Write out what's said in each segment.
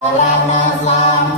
Olá,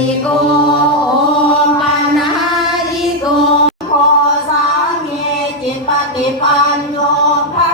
ติโกปนายิโกโคสามีจิตปฏิปันโยภา